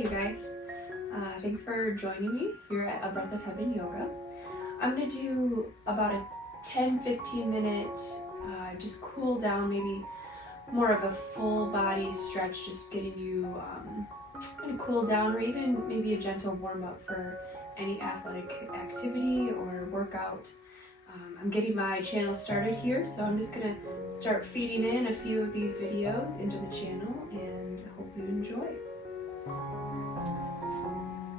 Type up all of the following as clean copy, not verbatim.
Hey you guys, thanks for joining me here at A Breath of Heaven Yoga. I'm going to do about a 10-15 minute just cool down, maybe more of a full body stretch, just getting you kind of cool down, or even maybe a gentle warm up for any athletic activity or workout. I'm getting my channel started here, so I'm just going to start feeding in a few of these videos into the channel and hope you enjoy.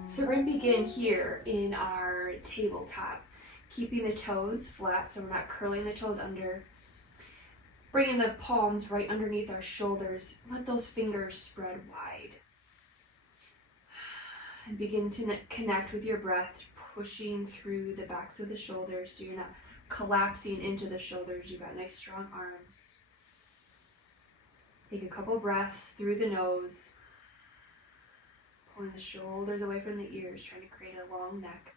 So we're going to begin here in our tabletop, keeping the toes flat so we're not curling the toes under. Bringing the palms right underneath our shoulders. Let those fingers spread wide. And begin to connect with your breath, pushing through the backs of the shoulders so you're not collapsing into the shoulders. You've got nice strong arms. Take a couple breaths through the nose. Pulling the shoulders away from the ears, trying to create a long neck.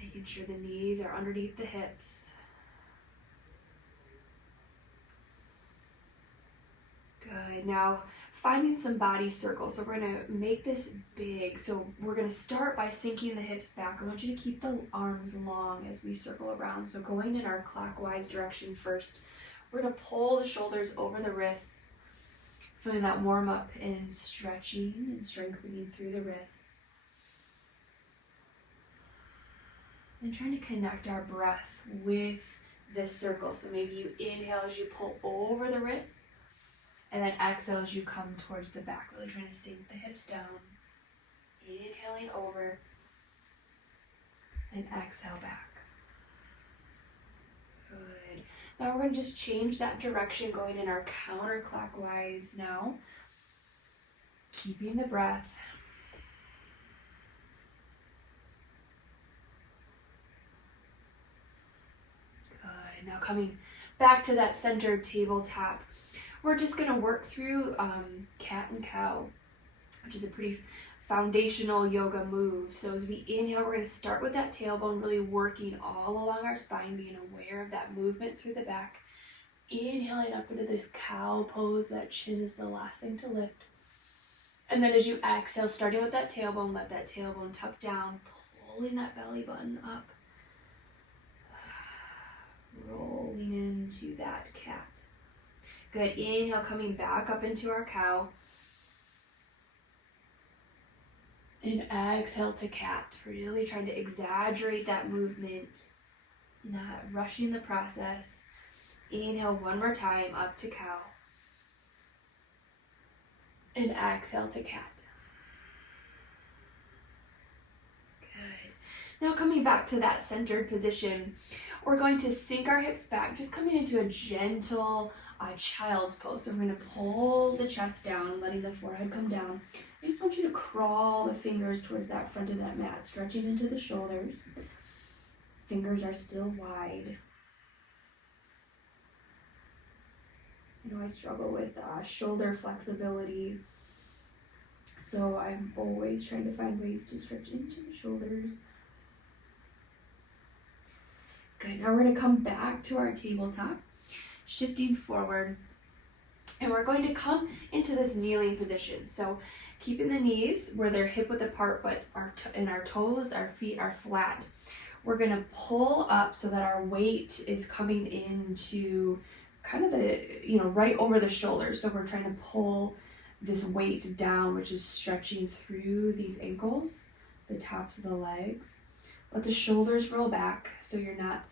Making sure the knees are underneath the hips. Good. Now, finding some body circles. So we're going to make this big. So we're going to start by sinking the hips back. I want you to keep the arms long as we circle around. So going in our clockwise direction first, we're going to pull the shoulders over the wrists. Feeling that warm up and stretching and strengthening through the wrists. And trying to connect our breath with this circle. So maybe you inhale as you pull over the wrists, and then exhale as you come towards the back. Really trying to sink the hips down. Inhaling over, and exhale back. Good. Now we're going to just change that direction, going in our counterclockwise now. Keeping the breath. Good. Now coming back to that centered tabletop, we're just going to work through cat and cow, which is a pretty foundational yoga move. So as we inhale, we're going to start with that tailbone, really working all along our spine, being aware of that movement through the back. Inhaling up into this cow pose, that chin is the last thing to lift. And then as you exhale, starting with that tailbone, let that tailbone tuck down, pulling that belly button up. Rolling into that cat. Good. Inhale, coming back up into our cow. And exhale to cat, really trying to exaggerate that movement, not rushing the process. Inhale one more time, up to cow. And exhale to cat. Good. Now coming back to that centered position, we're going to sink our hips back, just coming into a gentle child's pose. So we're going to pull the chest down, letting the forehead come down. I just want you to crawl the fingers towards that front of that mat, stretching into the shoulders. Fingers are still wide. You know, I struggle with shoulder flexibility, so I'm always trying to find ways to stretch into the shoulders. Good. Now we're going to come back to our tabletop, shifting forward, and we're going to come into this kneeling position. So keeping the knees where they're hip width apart, but our toes, our feet are flat. We're going to pull up so that our weight is coming into kind of the, right over the shoulders. So we're trying to pull this weight down, which is stretching through these ankles, the tops of the legs. Let the shoulders roll back so you're not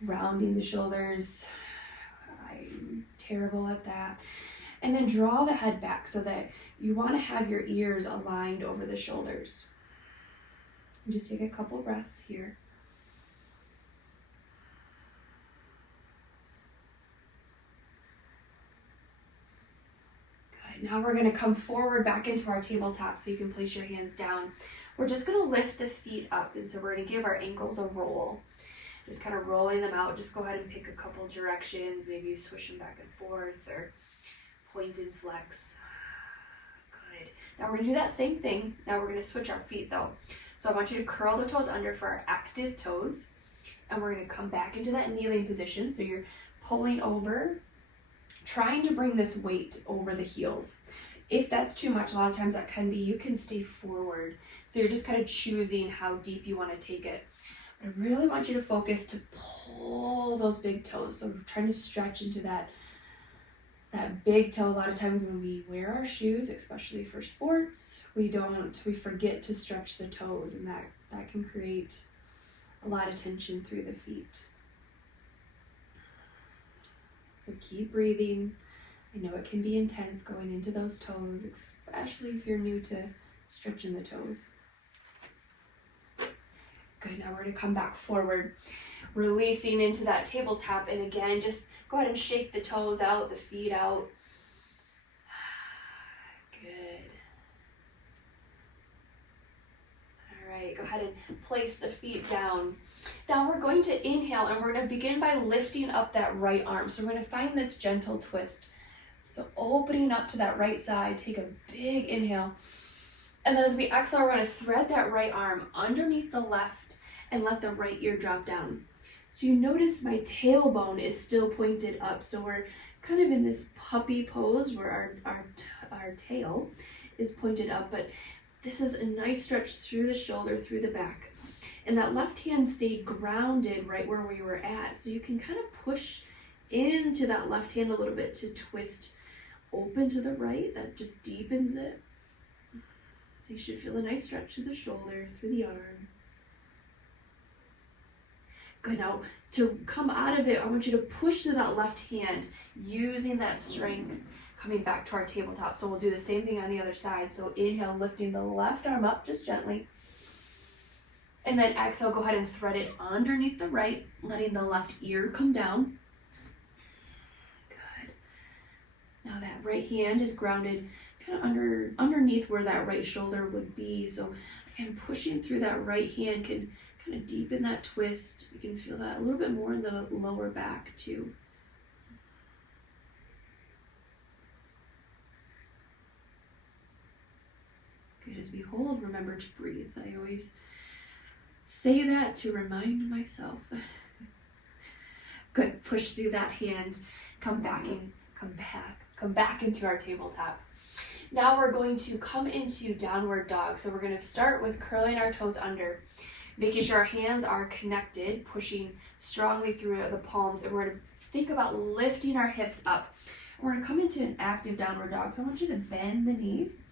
rounding the shoulders. I'm terrible at that. And then draw the head back so that you want to have your ears aligned over the shoulders. And just take a couple breaths here. Good. Now we're going to come forward back into our tabletop so you can place your hands down. We're just going to lift the feet up, and so we're going to give our ankles a roll. Just kind of rolling them out. Just go ahead and pick a couple directions. Maybe you swish them back and forth or point and flex. Good. Now we're going to do that same thing. Now we're going to switch our feet though. So I want you to curl the toes under for our active toes. And we're going to come back into that kneeling position. So you're pulling over, trying to bring this weight over the heels. If that's too much, a lot of times that can be, you can stay forward. So you're just kind of choosing how deep you want to take it. I really want you to focus to pull those big toes. So we're trying to stretch into that big toe. A lot of times when we wear our shoes, especially for sports, we forget to stretch the toes, and that can create a lot of tension through the feet. So keep breathing. I know it can be intense going into those toes, especially if you're new to stretching the toes. Good, now we're gonna come back forward, releasing into that tabletop, and again, just go ahead and shake the toes out, the feet out. Good. All right, go ahead and place the feet down. Now we're going to inhale, and we're gonna begin by lifting up that right arm. So we're gonna find this gentle twist. So opening up to that right side, take a big inhale. And then as we exhale, we're gonna thread that right arm underneath the left and let the right ear drop down. So you notice my tailbone is still pointed up. So we're kind of in this puppy pose where our tail is pointed up, but this is a nice stretch through the shoulder, through the back. And that left hand stayed grounded right where we were at. So you can kind of push into that left hand a little bit to twist open to the right. That just deepens it. So you should feel a nice stretch through the shoulder, through the arm. Good, now to come out of it, I want you to push through that left hand, using that strength, coming back to our tabletop. So we'll do the same thing on the other side. So inhale, lifting the left arm up just gently. And then exhale, go ahead and thread it underneath the right, letting the left ear come down. Good. Now that right hand is grounded kind of underneath where that right shoulder would be. So again, pushing through that right hand can kind of deepen that twist. You can feel that a little bit more in the lower back too. Good, as we hold, remember to breathe. I always say that to remind myself. Good, push through that hand, come back into our tabletop. Now we're going to come into downward dog. So we're going to start with curling our toes under, making sure our hands are connected, pushing strongly through the palms, and we're going to think about lifting our hips up. We're going to come into an active downward dog. So I want you to bend the knees.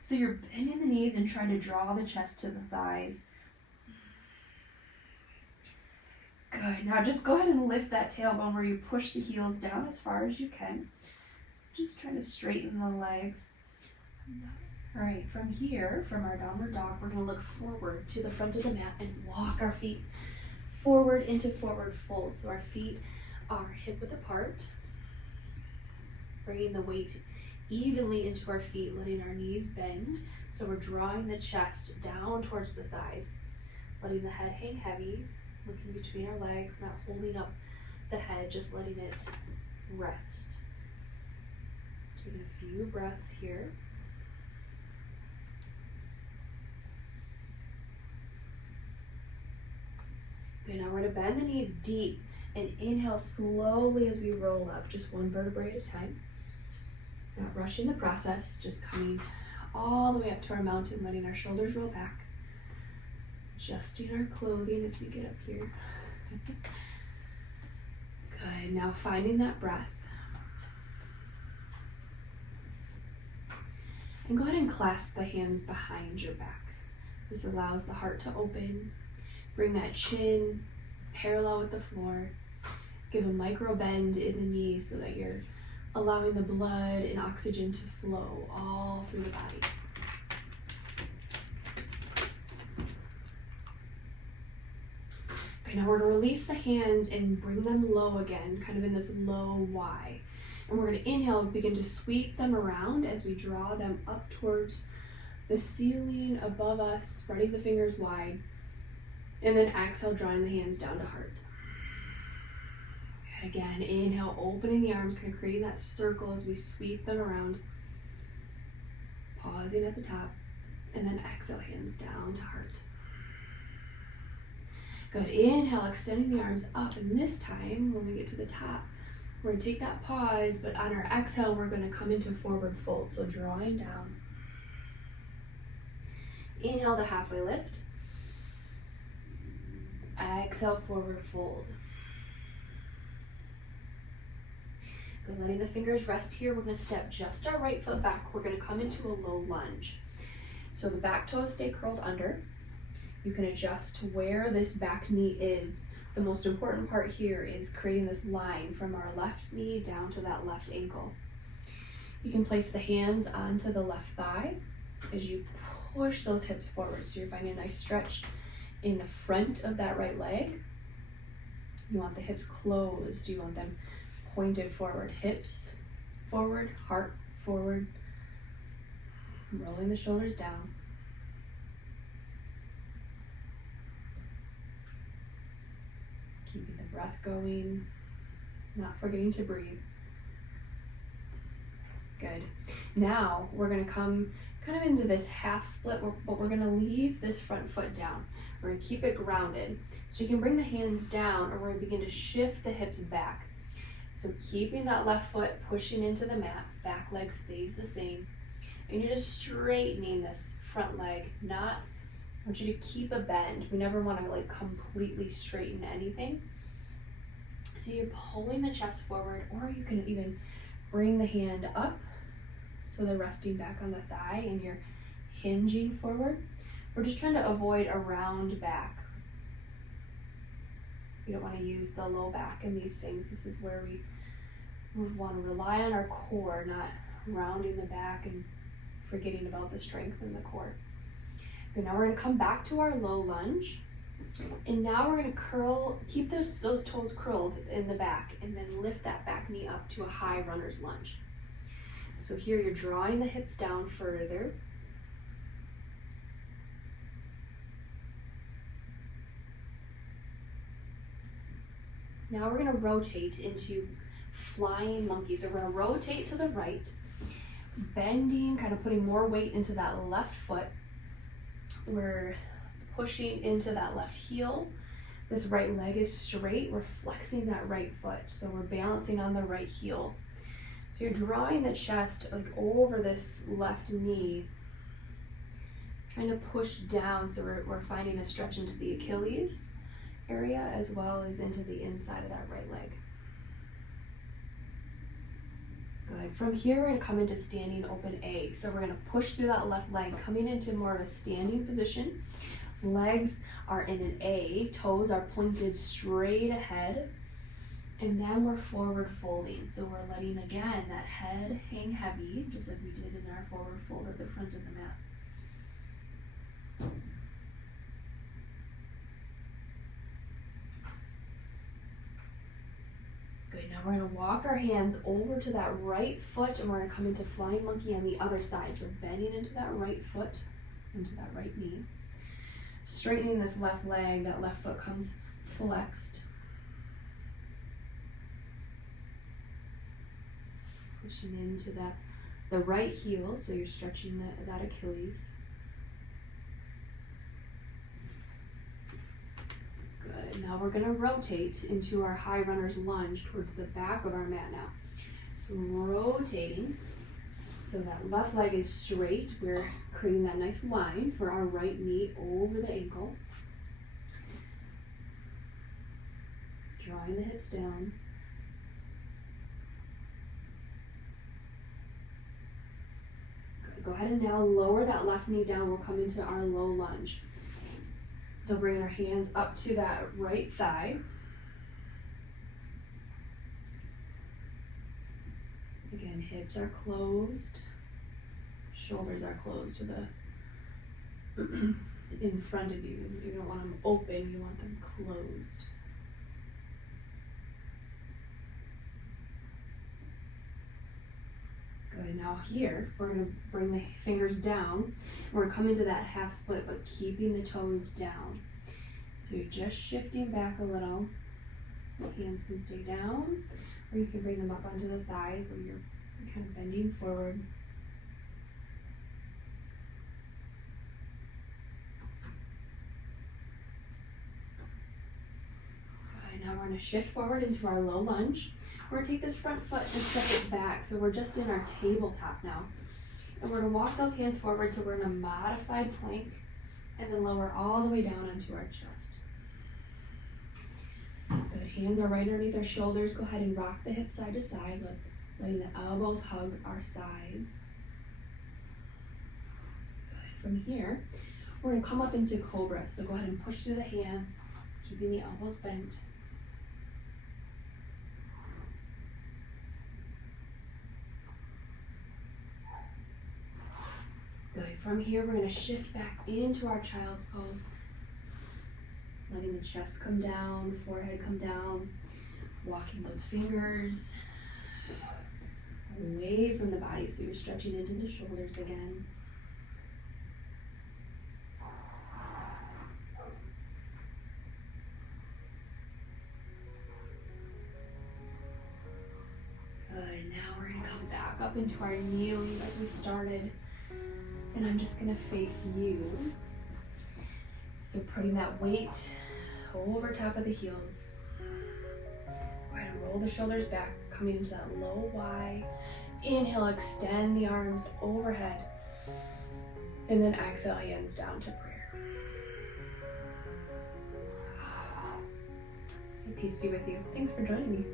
So you're bending the knees and trying to draw the chest to the thighs. Good. Now just go ahead and lift that tailbone where you push the heels down as far as you can. Just trying to straighten the legs. All right, from here, from our downward dog, we're going to look forward to the front of the mat and walk our feet forward into forward fold. So our feet are hip width apart, bringing the weight evenly into our feet, letting our knees bend. So we're drawing the chest down towards the thighs, letting the head hang heavy, looking between our legs, not holding up the head, just letting it rest. Taking a few breaths here. Good, now we're going to bend the knees deep and inhale slowly as we roll up, just one vertebrae at a time. Not rushing the process, just coming all the way up to our mountain, letting our shoulders roll back. Adjusting our clothing as we get up here. Good, now finding that breath. And go ahead and clasp the hands behind your back. This allows the heart to open. Bring that chin parallel with the floor. Give a micro bend in the knees so that you're allowing the blood and oxygen to flow all through the body. Okay, now we're going to release the hands and bring them low again, kind of in this low Y. And we're going to inhale and begin to sweep them around as we draw them up towards the ceiling above us, spreading the fingers wide. And then exhale, drawing the hands down to heart. And again, inhale, opening the arms, kind of creating that circle as we sweep them around. Pausing at the top. And then exhale, hands down to heart. Good, inhale, extending the arms up. And this time, when we get to the top, We're gonna take that pause, but on our exhale, we're gonna come into forward fold. So drawing down. Inhale to halfway lift. Exhale, forward fold. Good, letting the fingers rest here. We're gonna step just our right foot back. We're gonna come into a low lunge. So the back toes stay curled under. You can adjust to where this back knee is. The most important part here is creating this line from our left knee down to that left ankle. You can place the hands onto the left thigh as you push those hips forward. So you're finding a nice stretch in the front of that right leg. You want the hips closed. You want them pointed forward. Hips forward, heart forward. Rolling the shoulders down. Keeping the breath going, not forgetting to breathe. Good. Now we're gonna come kind of into this half split, but we're gonna leave this front foot down. We're gonna keep it grounded. So you can bring the hands down, or we're gonna begin to shift the hips back. So keeping that left foot pushing into the mat, back leg stays the same. And you're just straightening this front leg, I want you to keep a bend. We never want to like completely straighten anything. So you're pulling the chest forward, or you can even bring the hand up so they're resting back on the thigh and you're hinging forward. We're just trying to avoid a round back. You don't want to use the low back in these things. This is where we want to rely on our core, not rounding the back and forgetting about the strength in the core. Good, now we're going to come back to our low lunge. And now we're going to keep those toes curled in the back, and then lift that back knee up to a high runner's lunge. So here you're drawing the hips down further. Now we're going to rotate into flying monkey. So we're going to rotate to the right, bending, kind of putting more weight into that left foot. We're pushing into that left heel. This right leg is straight. We're flexing that right foot. So we're balancing on the right heel. So you're drawing the chest like over this left knee, trying to push down. So we're finding a stretch into the Achilles area as well as into the inside of that right leg. Good. From here, we're going to come into standing open A. So we're going to push through that left leg, coming into more of a standing position. Legs are in an A, toes are pointed straight ahead, and then we're forward folding. So we're letting, again, that head hang heavy, just like we did in our forward fold at the front of the mat. Good, now we're going to walk our hands over to that right foot, and we're going to come into flying monkey on the other side. So bending into that right foot, into that right knee. Straightening this left leg, that left foot comes flexed. Pushing into the right heel, so you're stretching that Achilles. Good, now we're going to rotate into our high runner's lunge towards the back of our mat now. So rotating, so that left leg is straight. We're creating that nice line for our right knee over the ankle. Drawing the hips down. Good. Go ahead and now lower that left knee down. We'll come into our low lunge. So bring our hands up to that right thigh. Again, hips are closed. Shoulders are closed to the in front of you. You don't want them open, you want them closed. Good, now here, we're going to bring the fingers down. We're going to come into that half split, but keeping the toes down. So you're just shifting back a little. The hands can stay down, or you can bring them up onto the thigh where you're kind of bending forward. Good, now we're going to shift forward into our low lunge. We're going to take this front foot and step it back, so we're just in our tabletop now. And we're going to walk those hands forward, so we're in a modified plank, and then lower all the way down onto our chest. Good, hands are right underneath our shoulders. Go ahead and rock the hips side to side, letting the elbows hug our sides. Good, from here, we're going to come up into cobra, so go ahead and push through the hands, keeping the elbows bent. Good, from here we're going to shift back into our child's pose, letting the chest come down, forehead come down, walking those fingers away from the body, so you're stretching into the shoulders again. Good, now we're going to come back up into our kneeling like we started, and I'm just going to face you. So putting that weight over top of the heels. Go ahead and roll the shoulders back, coming into that low Y. Inhale, extend the arms overhead. And then exhale, hands down to prayer. May peace be with you. Thanks for joining me.